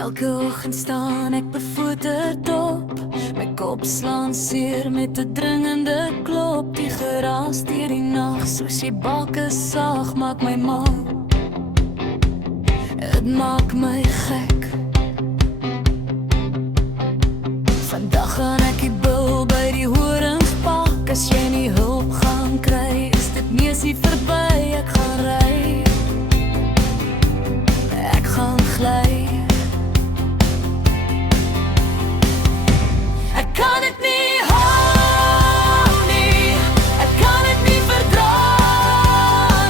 Elke oggend staan ek bevoeterd op. My kop slaan seer met 'n dringende klop. Die geraas deur die nag soos jy bakke saag maak my mal. Dit maak my gek. Vandag gaan ek die bil by die horings pak. As jy nie hulp gaan kry, is dit neusie verby. Ek gaan ry, ek gaan gly. Ek kan dit nie hou nie, ek kan dit nie verdra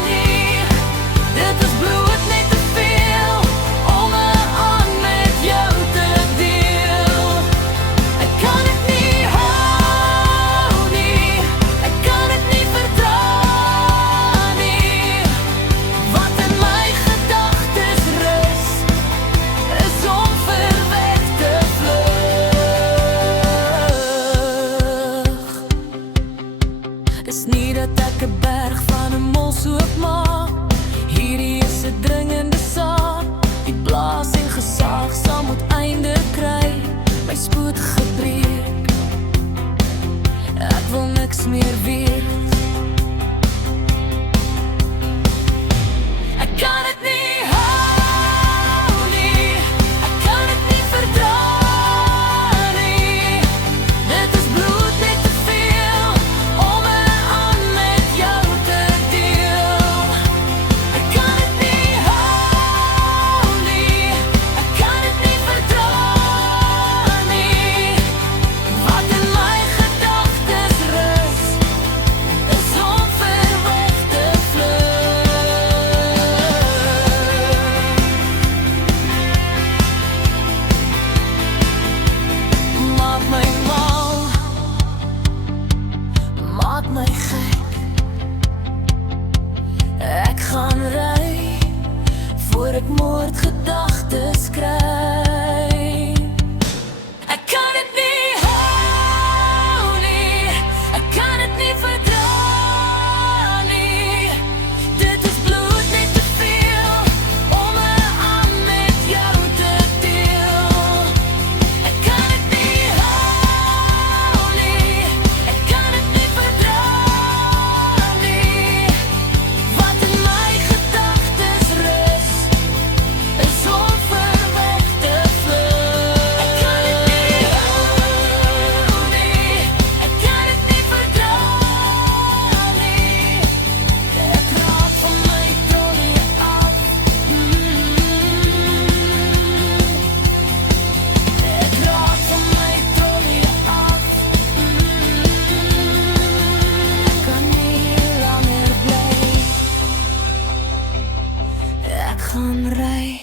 nie. Dit is bloed net te veel om 'n aand met jou te deel. Ek kan dit nie hou nie, ek kan dit nie verdra nie. Wat in my gedagtes rus, is om verweg te vlug. Dis nie dat ek 'n berg van 'n mos oopmaak. Hierdie is 'n dringende saak. Die blaas en gesaag sal moet einde kry. My spoed gebreek, ek wil niks meer weet. Ek kan dit nie hou nie, ek kan dit nie verdra nie. Dit is bloed net te veel om 'n aand met jou te deel. Ek kan dit nie hou nie, ek kan dit nie verdra nie. Wat in my gedagtes rus, is om verweg te vlug. Maak my mal, maak my gek. Ek gaan ry, voor ek moordgedagtes kry. Ek kan dit nie hou nie, ek kan dit nie verdra nie. Dit is bloed net te veel om 'n aand met jou te deel. Ek kan dit nie hou nie, ek kan dit nie verdra nie. Wat in my gedagtes rus, is om verweg te vlug. Ek kan dit nie hou nie, ek kan dit nie verdra nie. Ek raak van my trolley af. Ek raak van my trolley af. Ek kan nie langer bly. Ek gaan ry.